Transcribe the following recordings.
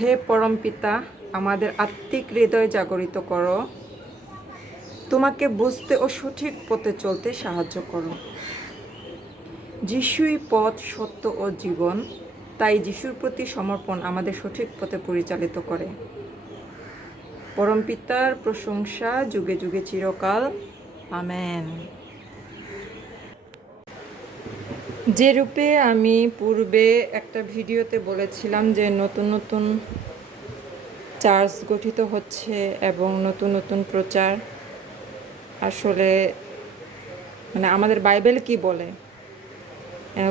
হে পরম পিতা, আমাদের আত্মিক হৃদয় জাগরিত করো। তোমাকে বুঝতে ও সঠিক পথে চলতে সাহায্য করো। যিশুই পথ, সত্য ও জীবন, তাই যিশুর প্রতি সমর্পণ আমাদের সঠিক পথে পরিচালিত করে। পরম পিতার প্রশংসা যুগে যুগে চিরকাল। আমেন। যে রূপে আমি পূর্বে একটা ভিডিওতে বলেছিলাম যে নতুন নতুন চার্চ গঠিত হচ্ছে এবং নতুন নতুন প্রচার। আসলে মানে আমাদের বাইবেল কি বলে?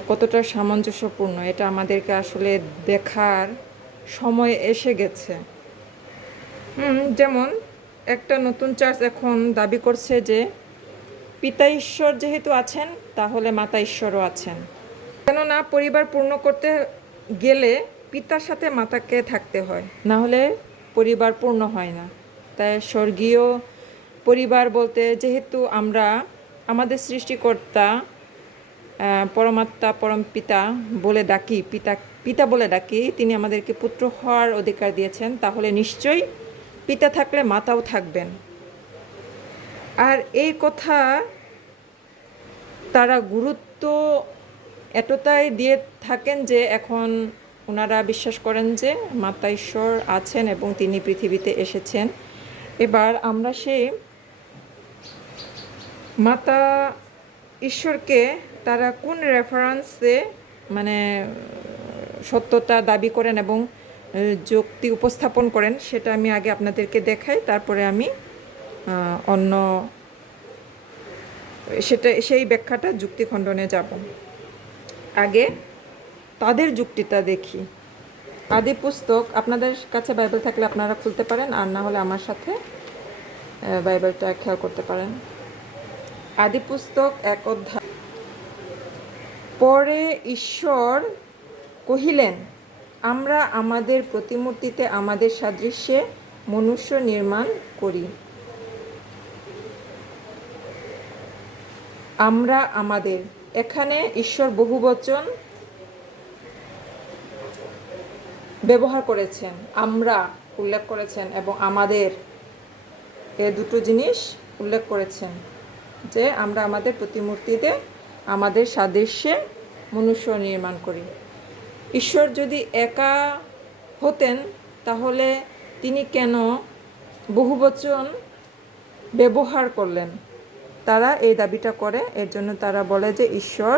কতটা সামঞ্জস্যপূর্ণ? এটা আমাদেরকে আসলে দেখার সময় এসে গেছে। যেমন একটা নতুন চার্চ এখন দাবি করছে যে পিতা ঈশ্বর যেহেতু আছেন, তাহলে মাতা ঈশ্বরও আছেন। কেননা পরিবার পূর্ণ করতে গেলে পিতার সাথে মাতাকে থাকতে হয়, না হলে পরিবার পূর্ণ হয় না। তাই স্বর্গীয় পরিবার বলতে যেহেতু আমরা আমাদের সৃষ্টিকর্তা পরমাত্মা, পরম পিতা বলে ডাকি, পিতা পিতা বলে ডাকি, তিনি আমাদেরকে পুত্র হওয়ার অধিকার দিয়েছেন, তাহলে নিশ্চয়ই পিতা থাকলে মাতাও থাকবেন। আর এই কথা তারা গুরুত্ব এতটাই দিয়ে থাকেন যে এখন ওনারা বিশ্বাস করেন যে মাতা ঈশ্বর আছেন এবং তিনি পৃথিবীতে এসেছেন। এবার আমরা সেই মাতা ঈশ্বরকে তারা কোন রেফারেন্সে মানে সত্যতা দাবি করেন এবং যুক্তি উপস্থাপন করেন সেটা আমি আগে আপনাদেরকে দেখাই, তারপরে আমি অন্য সেটা, সেই ব্যাখ্যাটা যুক্তি খণ্ডনে যাব। আগে তাদের যুক্তিটা দেখি। আদি পুস্তক, আপনাদের কাছে বাইবেল থাকলে আপনারা খুলতে পারেন, আর না হলে আমার সাথে বাইবেলটা খেয়াল করতে পারেন। আদি পুস্তক এক অধ্যায়। পরে ঈশ্বর কহিলেন, আমরা আমাদের প্রতিমূর্তিতে আমাদের সাদৃশ্যে মনুষ্য নির্মাণ করি। আমরা আমাদের। এখানে ঈশ্বর বহুবচন ব্যবহার করেছেন, আমরা উল্লেখ করেছেন এবং আমাদের এ দুটো জিনিস উল্লেখ করেছেন যে আমরা আমাদের প্রতিমূর্তিতে আমাদের সাদৃশ্যে মনুষ্য নির্মাণ করি। ঈশ্বর যদি একা হতেন, তাহলে তিনি কেন বহুবচন ব্যবহার করলেন? তারা এই দাবিটা করে। এর জন্য তারা বলে যে ঈশ্বর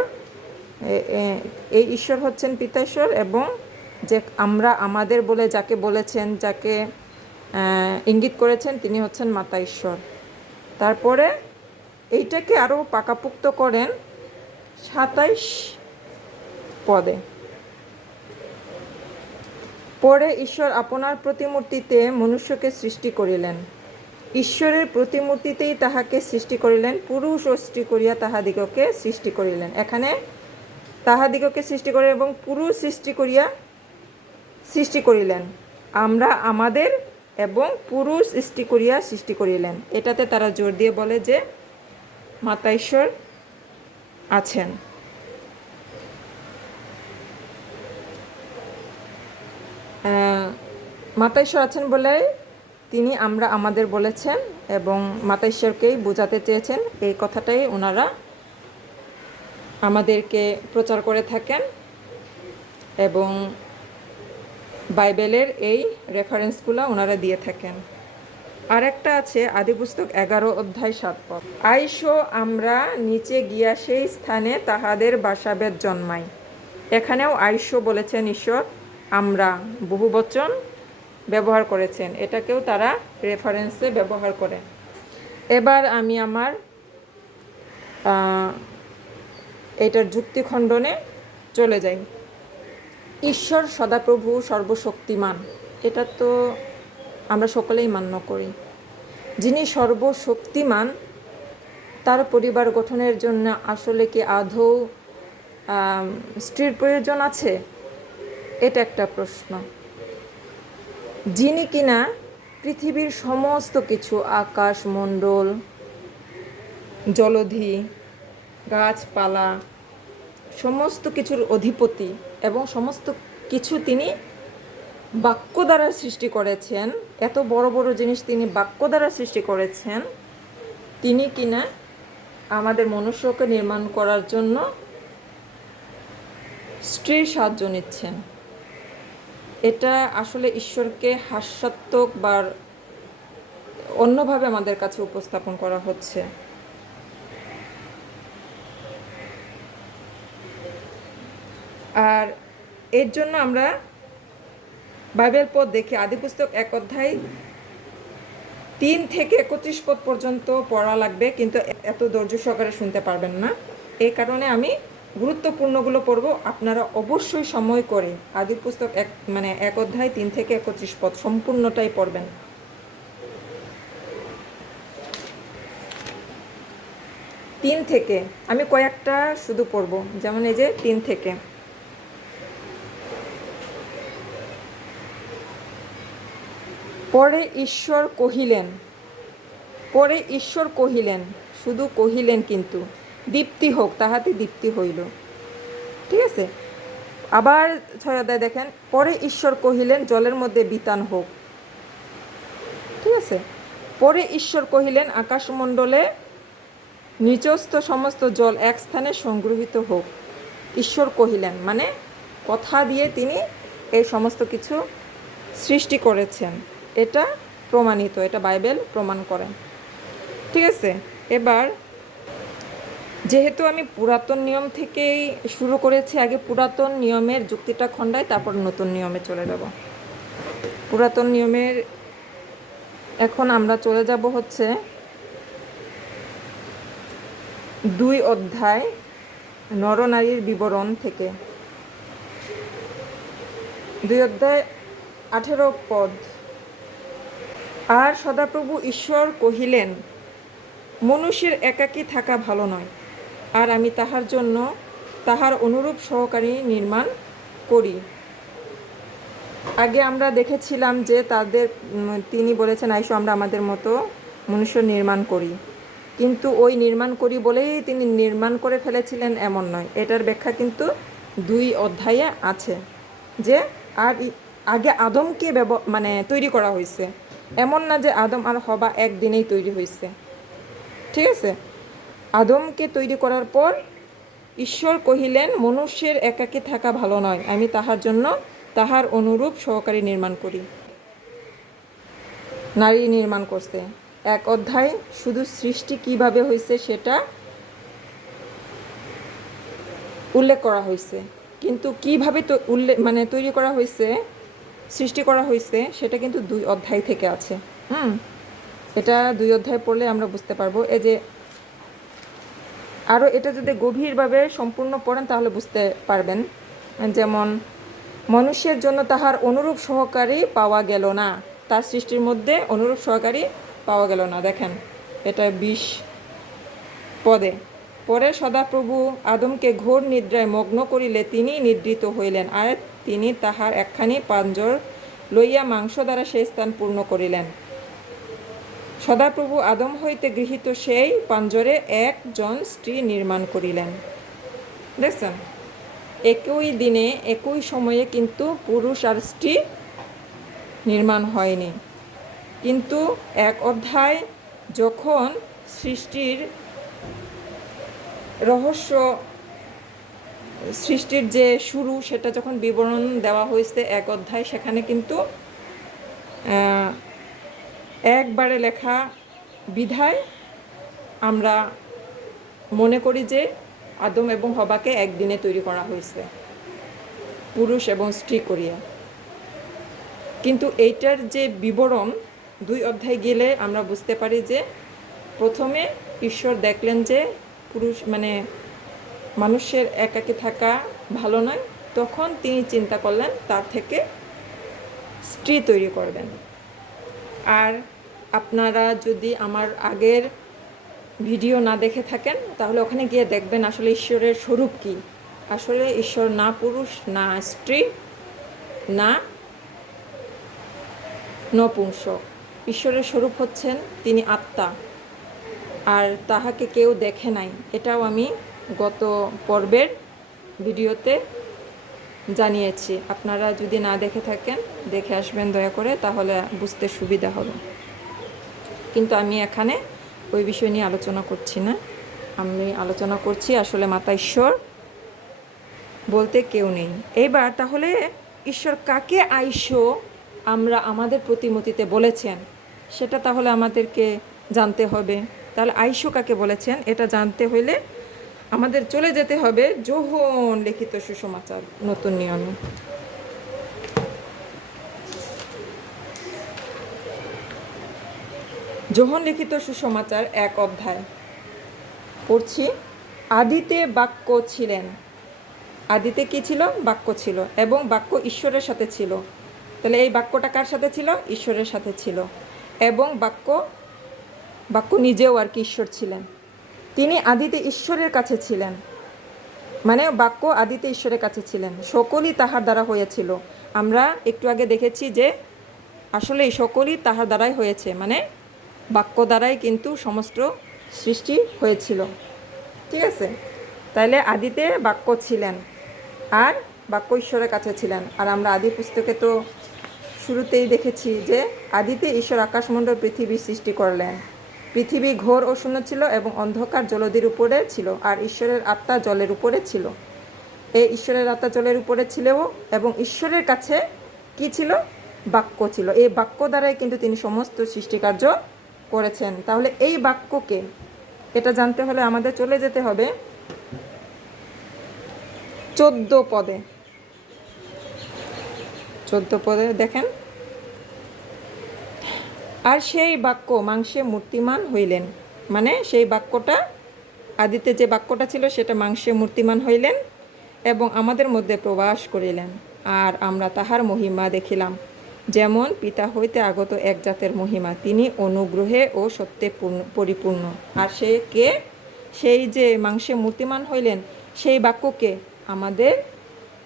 এই ঈশ্বর হচ্ছেন পিতা ঈশ্বর এবং যে আমরা আমাদের বলে যাকে বলেছেন, যাকে ইঙ্গিত করেছেন, তিনি হচ্ছেন মাতা ঈশ্বর। তারপরে এইটাকে আরও পাকাপুক্ত করেন সাতাইশ পদে। পরে ঈশ্বর আপনার প্রতিমূর্তিতে মনুষ্যকে সৃষ্টি করিলেন। ঈশ্বরের প্রতিমূর্তিতেই তাহাকে সৃষ্টি করিলেন, পুরুষ ও স্ত্রী করিয়া তাহাদিগকে সৃষ্টি করিলেন। এখানে তাহাদিগকে সৃষ্টি করে এবং পুরুষ সৃষ্টি করিয়া সৃষ্টি করিলেন। আমরা আমাদের এবং পুরুষ সৃষ্টি করিয়া সৃষ্টি করিলেন। এটাতে তারা জোর দিয়ে বলে যে, মাতা ঈশ্বর আছেন। মাতা ঈশ্বর আছেন বলে তিনি আমরা আমাদের বলেছেন এবং মাতা ঈশ্বরকেই বোঝাতে চেয়েছেন। এই কথাটাই ওনারা আমাদেরকে প্রচার করে থাকেন এবং বাইবেলের এই রেফারেন্সগুলো ওনারা দিয়ে থাকেন। আর একটা আছে আদি পুস্তক এগারো অধ্যায় সাত পদ আইসো আমরা নিচে গিয়া সেই স্থানে তাহাদের বাসাবেদ জন্মাই। এখানেও আইসো বলেছেন ঈশ্বর, আমরা বহু বচন ব্যবহার করেছেন। এটাকেও তারা রেফারেন্সে ব্যবহার করেন। এবার আমি আমার এটার যুক্তি খণ্ডনে চলে যাই। ঈশ্বর সদাপ্রভু সর্বশক্তিমান। এটা তো আমরা সকলেই মান্য করি। যিনি সর্বশক্তিমান, তার পরিবার গঠনের জন্য আসলে কি আদৌ স্ত্রীর প্রয়োজন আছে? এটা একটা প্রশ্ন। যিনি কিনা পৃথিবীর সমস্ত কিছু, আকাশ, মণ্ডল, জলধি, গাছপালা, সমস্ত কিছুর অধিপতি এবং সমস্ত কিছু তিনি বাক্য দ্বারা সৃষ্টি করেছেন, এত বড় বড় জিনিস তিনি বাক্য দ্বারা সৃষ্টি করেছেন, তিনি কিনা আমাদের মনুষ্যকে নির্মাণ করার জন্য স্ত্রীর সাহায্য নিচ্ছেন। এটা আসলে ঈশ্বরকে হাস্যাত্মক বা অন্যভাবে আমাদের কাছে উপস্থাপন করা হচ্ছে। আর এর জন্য আমরা বাইবেল পদ দেখি আদি পুস্তক এক অধ্যায় তিন থেকে একত্রিশ পদ পর্যন্ত পড়া লাগবে, কিন্তু এত ধৈর্য সহকারে শুনতে পারবেন না। এই কারণে আমি গুরুত্বপূর্ণগুলো পড়ব। আপনারা অবশ্যই সময় করে আদি পুস্তক এক মানে এক অধ্যায় তিন থেকে একত্রিশ পদ সম্পূর্ণটাই পড়বেন। তিন থেকে, আমি কয়েকটা শুধু পড়ব, যেমন এই যে তিন থেকে। পরে ঈশ্বর কহিলেন, পরে ঈশ্বর কহিলেন, শুধু কহিলেন কিন্তু। দীপ্তি হোক তাহাতে দীপ্তি হইল। ঠিক আছে? আবার ছয় দেখেন, পরে ঈশ্বর কহিলেন, জলের মধ্যে বিতান হোক। ঠিক আছে? পরে ঈশ্বর কহিলেন, আকাশমণ্ডলে নিচস্থ সমস্ত জল এক স্থানে সংগৃহীত হোক। ঈশ্বর কহিলেন মানে কথা দিয়ে তিনি এই সমস্ত কিছু সৃষ্টি করেছেন। এটা প্রমাণিত, এটা বাইবেল প্রমাণ করেন। ঠিক আছে? এবার যেহেতু আমি পুরাতন নিয়ম থেকেই শুরু করেছি, আগে পুরাতন নিয়মের যুক্তিটা খণ্ডায় তারপর নতুন নিয়মে চলে যাব। পুরাতন নিয়মের এখন আমরা চলে যাব হচ্ছে দুই অধ্যায় নরনারীর বিবরণ থেকে। দুই অধ্যায় আঠেরো পদ। আর সদাপ্রভু ঈশ্বর কহিলেন, মনুষ্যের একাকী থাকা ভালো নয়। আর আমি তাহার জন্য তাহার অনুরূপ সহকারী নির্মাণ করি। আগে আমরা দেখেছিলাম যে তাদের তিনি বলেছেন, আইসো, আমরা আমাদের মতো মনুষ্য নির্মাণ করি। কিন্তু ওই নির্মাণ করি বলেই তিনি নির্মাণ করে ফেলেছিলেন এমন নয়। এটার ব্যাখ্যা কিন্তু দুই অধ্যায়ে আছে যে, আর আগে আদমকে ব্যব মানে তৈরি করা হয়েছে এমন না যে আদম আর হবা একদিনেই তৈরি হয়েছে ঠিক আছে? আদমকে তৈরি করার পর ঈশ্বর কহিলেন, মনুষ্যের একাকী থাকা ভালো নয়। আমি তাহার জন্য তাহার অনুরূপ সহকারী নির্মাণ করি। নারী নির্মাণ করছে। এক অধ্যায়, শুধু সৃষ্টি কীভাবে হয়েছে সেটা উল্লেখ করা হয়েছে কিন্তু কীভাবে উল্লেখ মানে তৈরি করা হয়েছে সৃষ্টি করা হয়েছে সেটা কিন্তু দুই অধ্যায় থেকে আছে। হুম? এটা দুই অধ্যায় পড়লে আমরা বুঝতে পারব। এই যে আরও এটা যদি গভীরভাবে সম্পূর্ণ পড়েন, তাহলে বুঝতে পারবেন। যেমন, মনুষ্যের জন্য তাহার অনুরূপ সহকারী পাওয়া গেল না। তার সৃষ্টির মধ্যে অনুরূপ সহকারী পাওয়া গেল না। দেখেন, এটা বিশ পদে। পরে সদাপ্রভু আদমকে ঘোর নিদ্রায় মগ্ন করিলে তিনি নিদ্রিত হইলেন, আর তিনি তাহার একখানি পাঞ্জর লইয়া মাংস দ্বারা সেই স্থান পূর্ণ করিলেন। সদাপ্রভু আদম হইতে গৃহীত সেই পাঞ্জরে একজন স্ত্রী নির্মাণ করিলেন। দেখছেন? একই দিনে, একই সময়ে কিন্তু পুরুষ আর স্ত্রী নির্মাণ হয়নি। কিন্তু এক অধ্যায় যখন সৃষ্টির রহস্য, সৃষ্টির যে শুরু, সেটা যখন বিবরণ দেওয়া হয়েছে এক অধ্যায়, সেখানে কিন্তু একবারে লেখা বিধায় আমরা মনে করি যে আদম এবং হবাকে একদিনে তৈরি করা হয়েছে, পুরুষ এবং স্ত্রী করিয়া। কিন্তু এইটার যে বিবরণ দুই অধ্যায় গেলে আমরা বুঝতে পারি যে প্রথমে ঈশ্বর দেখলেন যে পুরুষ মানে মানুষের একাকে থাকা ভালো নয়, তখন তিনি চিন্তা করলেন তার থেকে স্ত্রী তৈরি করবেন। আর আপনারা যদি আমার আগের ভিডিও না দেখে থাকেন, তাহলে ওখানে গিয়ে দেখবেন আসলে ঈশ্বরের স্বরূপ কি। আসলে ঈশ্বর না পুরুষ, না স্ত্রী, না নপুংসক ঈশ্বরের স্বরূপ হচ্ছেন তিনি আত্মা, আর তাহাকে কেউ দেখে নাই। এটাও আমি গত পর্বের ভিডিওতে জানিয়েছি। আপনারা যদি না দেখে থাকেন, দেখে আসবেন দয়া করে, তাহলে বুঝতে সুবিধা হবে। কিন্তু আমি এখানে ওই বিষয় নিয়ে আলোচনা করছি না। আমি আলোচনা করছি আসলে মাতা ঈশ্বর বলতে কেউ নেই। এইবার তাহলে ঈশ্বর কাকে আইসো আমরা আমাদের প্রতিমতিতে বলেছেন, সেটা তাহলে আমাদেরকে জানতে হবে। তাহলে আইসো কাকে বলেছেন, এটা জানতে হইলে আমাদের চলে যেতে হবে যোহন লিখিত সুসমাচার, নতুন নিয়মে। যোহন লিখিত সুসমাচার এক অধ্যায়। পড়ছি, আদিতে বাক্য ছিলেন। আদিতে কি ছিল? বাক্য ছিল এবং বাক্য ঈশ্বরের সাথে ছিল। তাহলে এই বাক্যটা কার সাথে ছিল? ঈশ্বরের সাথে ছিল। এবং বাক্য বাক্য নিজেও আর কি ঈশ্বর ছিলেন। তিনি আদিতে ঈশ্বরের কাছে ছিলেন। মানে বাক্য আদিতে ঈশ্বরের কাছে ছিলেন। সকলই তাহার দ্বারা হয়েছিল। আমরা একটু আগে দেখেছি যে আসলে সকলই তাহার দ্বারাই হয়েছে। মানে বাক্য দ্বারাই কিন্তু সমস্ত সৃষ্টি হয়েছিল। ঠিক আছে? তাইলে আদিতে বাক্য ছিলেন আর বাক্য ঈশ্বরের কাছে ছিলেন। আর আমরা আদি পুস্তকে তো শুরুতেই দেখেছি যে আদিতে ঈশ্বর আকাশমণ্ডল পৃথিবী সৃষ্টি করলেন। পৃথিবী ঘোর ও শূন্য ছিল এবং অন্ধকার জলদির উপরে ছিল, আর ঈশ্বরের আত্মা জলের উপরে ছিল। এই ঈশ্বরের আত্মা জলের উপরে ছিলও এবং ঈশ্বরের কাছে কি ছিল? বাক্য ছিল। এই বাক্য দ্বারাই কিন্তু তিনি সমস্ত সৃষ্টিকার্য করেছেন। তাহলে এই বাক্যকে এটা জানতে হলে আমাদের চলে যেতে হবে চোদ্দ পদে। চোদ্দ পদে দেখেন। আর সেই বাক্য, মাংসে মূর্তিমান হইলেন। মানে সেই বাক্যটা, আদিতে যে বাক্যটা ছিল, সেটা মাংসে মূর্তিমান হইলেন এবং আমাদের মধ্যে প্রবাস করিলেন। আর আমরা তাহার মহিমা দেখিলাম। যেমন পিতা হইতে আগত এক জাতের মহিমা, তিনি অনুগ্রহে ও সত্যে পূর্ণ, পরিপূর্ণ। আর সে কে? সেই যে মাংসে মূর্তিমান হইলেন, সেই বাক্যকে আমাদের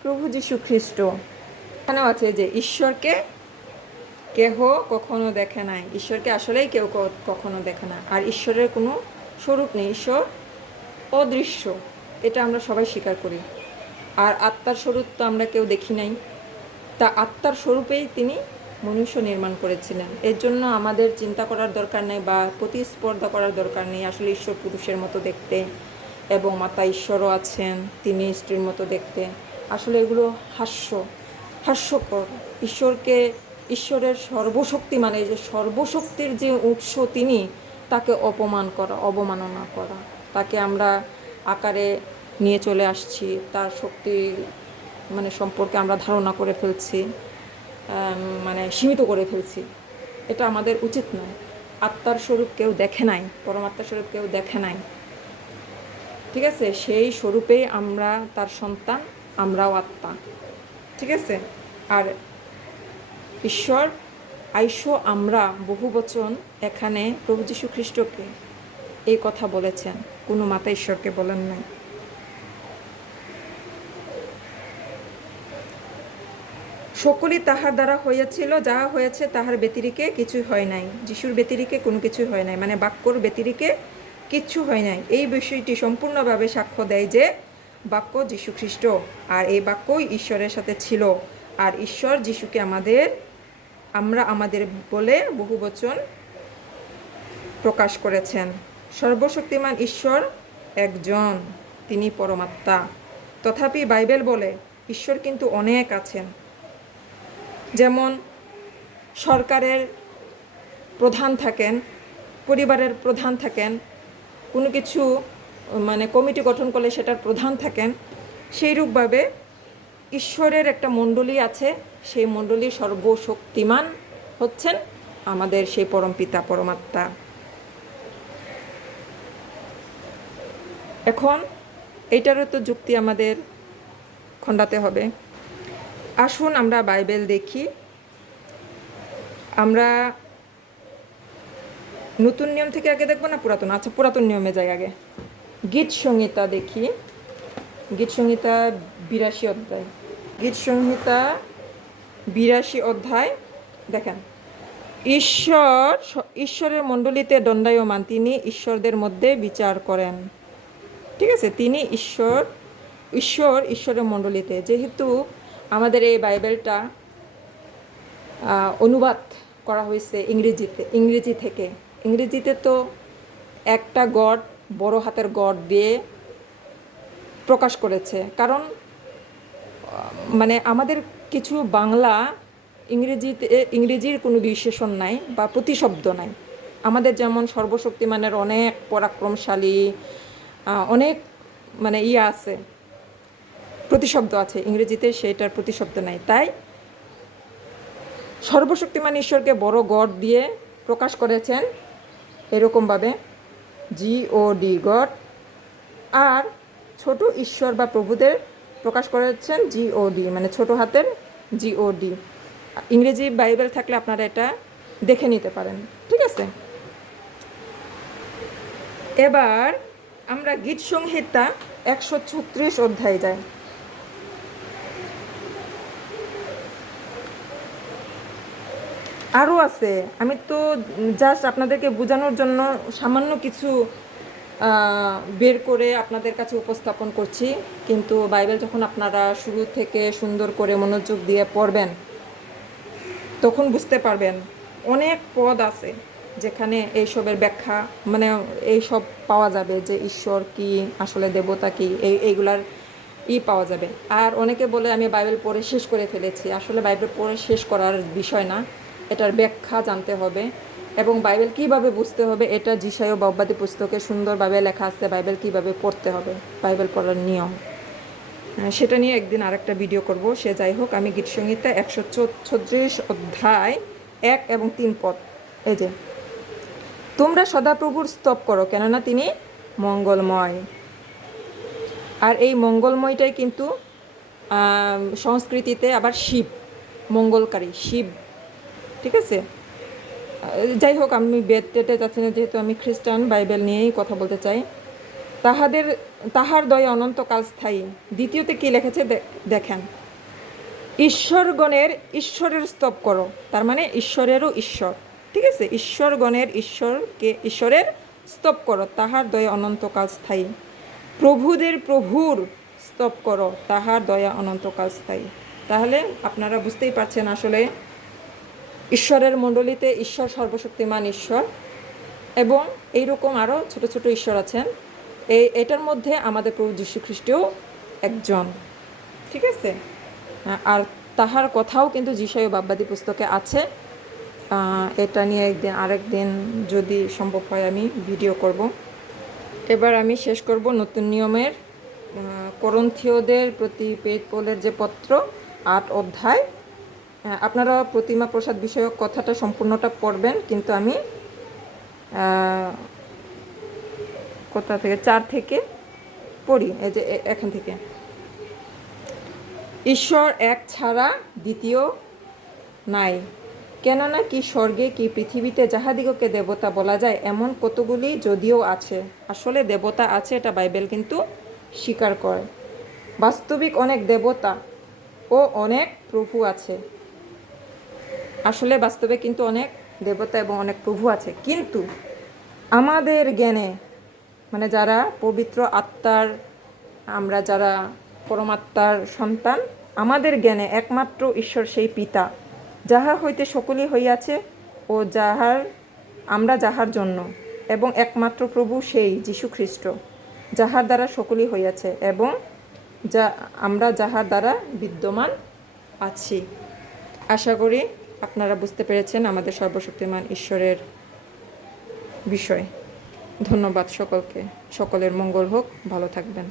প্রভু যীশু খ্রিস্ট। এখানেও আছে যে, ঈশ্বরকে কেহ কখনো দেখে নাই। ঈশ্বরকে আসলেই কেউ কখনো দেখে না। আর ঈশ্বরের কোনো স্বরূপ নেই। ঈশ্বর অদৃশ্য। এটা আমরা সবাই স্বীকার করি। আর আত্মার স্বরূপ তো আমরা কেউ দেখি নাই। তা আত্মার স্বরূপেই তিনি মনুষ্য নির্মাণ করেছিলেন। এর জন্য আমাদের চিন্তা করার দরকার নেই বা প্রতিস্পর্ধা করার দরকার নেই। আসলে ঈশ্বর পুরুষের মতো দেখতে এবং মাতা ঈশ্বরও আছেন, তিনি স্ত্রীর মতো দেখতে। আসলে এগুলো হাস্য, হাস্যকর। ঈশ্বরকে ঈশ্বরের সর্বশক্তি মানে যে সর্বশক্তির যে উৎস তিনি, তাকে অপমান করা, অবমাননা করা। তাকে আমরা আকারে নিয়ে চলে আসছি, তার শক্তি মানে সম্পর্কে আমরা ধারণা করে ফেলছি মানে সীমিত করে ফেলছি। এটা আমাদের উচিত নয়। আত্মার স্বরূপ কেউ দেখে নাই, পরমাত্মার স্বরূপ কেউ দেখে নাই। ঠিক আছে? সেই স্বরূপেই আমরা তার সন্তান, আমরাও আত্মা। ঠিক আছে? আর ঈশ্বর, আইসো আমরা বহু বচন এখানে প্রভু যীশু খ্রিস্টকে এই কথা বলেছেন। কোনো মাতা ঈশ্বরকে বলেন নাই। সকলই তাহার দ্বারা হইয়াছিল যাহা হয়েছে তাহার ব্যতিরিকে কিছুই হয় নাই। যিশুর ব্যতিরিকে কোনো কিছুই হয় নাই মানে বাক্যর ব্যতিরিকে কিচ্ছু হয় নাই। এই বিষয়টি সম্পূর্ণভাবে সাক্ষ্য দেয় যে বাক্য যীশু খ্রিস্ট আর এই বাক্যই ঈশ্বরের সাথে ছিল। আর ঈশ্বর যিশুকে আমাদের আমরা আমাদের বলে বহু বচন প্রকাশ করেছেন। সর্বশক্তিমান ঈশ্বর একজন, তিনি পরমাত্মা। তথাপি বাইবেল বলে ঈশ্বর কিন্তু অনেক আছেন। যেমন সরকারের প্রধান থাকেন, পরিবারের প্রধান থাকেন, কোনো কিছু মানে কমিটি গঠন করলে সেটার প্রধান থাকেন, সেইরূপভাবে ঈশ্বরের একটা মণ্ডলী আছে, সেই মণ্ডলী সর্বশক্তিমান হচ্ছেন আমাদের সেই পরমপিতা পরমাত্মা। এখন এইটারও তো যুক্তি আমাদের খণ্ডাতে হবে। আসুন আমরা বাইবেল দেখি। আমরা নতুন নিয়ম থেকে আগে দেখব না পুরাতন? আচ্ছা পুরাতন নিয়মে যাই আগে। গীত সংহিতা দেখি। গীত সংহিতা বিরাশি অধ্যায়। গীত সংহিতা বিরাশি অধ্যায়, দেখেন। ঈশ্বর, ঈশ্বরের মণ্ডলীতে দণ্ডায়মান, তিনি ঈশ্বরদের মধ্যে বিচার করেন। ঠিক আছে? তিনি ঈশ্বর ঈশ্বর ঈশ্বরের মণ্ডলীতে। যেহেতু আমাদের এই বাইবেলটা অনুবাদ করা হয়েছে ইংরেজিতে, ইংরেজি থেকে। ইংরেজিতে তো একটা গড বড় হাতের গড দিয়ে প্রকাশ করেছে। কারণ মানে আমাদের কিছু বাংলা ইংরেজিতে ইংরেজির কোনো বিশেষণ নাই বা প্রতিশব্দ নাই। আমাদের যেমন সর্বশক্তিমানের অনেক পরাক্রমশালী অনেক মানে ইয়ে আছে, প্রতিশব্দ আছে। ইংরেজিতে সেটার প্রতিশব্দ নাই। তাই সর্বশক্তিমান ঈশ্বরকে বড় গড দিয়ে প্রকাশ করেছেন এরকমভাবে জি ও ডি গড। আর ছোট ঈশ্বর বা প্রভুদের প্রকাশ করেছেন জি ও ডি মানে ছোট হাতের জি ও ডি ইংরেজি বাইবেল থাকলে আপনারা এটা দেখে নিতে পারেন, ঠিক আছে? এবার আমরা গীত সংহিতা একশো ছত্রিশ অধ্যায় যাই। আরও আছে। আমি তো জাস্ট আপনাদেরকে বোঝানোর জন্য সামান্য কিছু বের করে আপনাদের কাছে উপস্থাপন করছি। কিন্তু বাইবেল যখন আপনারা শুরু থেকে সুন্দর করে মনোযোগ দিয়ে পড়বেন, তখন বুঝতে পারবেন অনেক পদ আছে যেখানে এইসবের ব্যাখ্যা মানে এইসব পাওয়া যাবে যে ঈশ্বর কি, আসলে দেবতা কি, এই, এইগুলার ই পাওয়া যাবে। আর অনেকে বলে, আমি বাইবেল পড়ে শেষ করে ফেলেছি। আসলে বাইবেল পড়ে শেষ করার বিষয় না, এটার ব্যাখ্যা জানতে হবে। এবং বাইবেল কীভাবে বুঝতে হবে, এটা জিসায় বব্বাদি পুস্তকে সুন্দরভাবে লেখা আছে, বাইবেল কীভাবে পড়তে হবে, বাইবেল পড়ার নিয়ম। সেটা নিয়ে একদিন আরেকটা ভিডিও করব। সে যাই হোক, আমি গীত একশো ছত্রিশ অধ্যায় এক এবং তিন পদ। এই যে, তোমরা সদাপ্রভুর স্তব করো, কেননা তিনি মঙ্গলময়। আর এই মঙ্গলময়টাই কিন্তু সংস্কৃতিতে আবার শিব, মঙ্গলকারী, শিব। ঠিক আছে? যাই হোক, আমি বেদ টেটে যাচ্ছি না, যেহেতু আমি খ্রিস্টান, বাইবেল নিয়েই কথা বলতে চাই। তাহাদের, তাহার দয়া অনন্তকাল স্থায়ী। দ্বিতীয়তে কি লেখেছে? দেখেন। ঈশ্বরগণের ঈশ্বরের স্তব করো। তার মানে ঈশ্বরেরও ঈশ্বর। ঠিক আছে? ঈশ্বরগণের ঈশ্বরকে, ঈশ্বরের স্তব করো। তাহার দয়া অনন্তকাল স্থায়ী। প্রভুদের প্রভুর স্তব করো। তাহার দয়া অনন্তকাল স্থায়ী। তাহলে আপনারা বুঝতেই পারছেন আসলে ঈশ্বরের মণ্ডলীতে ঈশ্বর সর্বশক্তিমান ঈশ্বর এবং এইরকম আরও ছোট ছোট ঈশ্বর আছেন। এই এটার মধ্যে আমাদের প্রভু যীশু খ্রিস্টও একজন। ঠিক আছে? আর তাহার কথাও কিন্তু যিশায় বাব্বাদি পুস্তকে আছে। এটা নিয়ে একদিন আরেক দিন যদি সম্ভব হয় আমি ভিডিও করব। এবার আমি শেষ করব নতুন নিয়মের। করন্থীয়দের প্রতি পেট পোলের যে পত্র, আট অধ্যায় আপনারা প্রতিমা প্রসাদ বিষয়ক কথাটা সম্পূর্ণটা পড়বেন, কিন্তু আমি কোথা থেকে, চার থেকে পড়ি, এই যে এখান থেকে। ঈশ্বর এক ছাড়া দ্বিতীয় নাই। কেননা কি স্বর্গে কি পৃথিবীতে যাহাদিগকে দেবতা বলা যায়, এমন কতগুলি যদিও আছে। আসলে দেবতা আছে এটা বাইবেল কিন্তু স্বীকার করে। বাস্তবিক অনেক দেবতা ও অনেক প্রভু আছে। আসলে বাস্তবে কিন্তু অনেক দেবতা এবং অনেক প্রভু আছে। কিন্তু আমাদের জ্ঞানে মানে যারা পবিত্র আত্মার, আমরা যারা পরমাত্মার সন্তান, আমাদের জ্ঞানে একমাত্র ঈশ্বর সেই পিতা, যাহা হইতে সকলই হইয়াছে ও যাহার, আমরা যাহার জন্য, এবং একমাত্র প্রভু সেই যীশু খ্রিস্ট, যাহার দ্বারা সকলই হইয়াছে এবং যা, আমরা যাহার দ্বারা বিদ্যমান আছি। আশা করি আপনারা বুঝতে পেরেছেন আমাদের সর্বশক্তিমান ঈশ্বরের বিষয়। ধন্যবাদ সকলকে। সকলের মঙ্গল হোক। ভালো থাকবেন।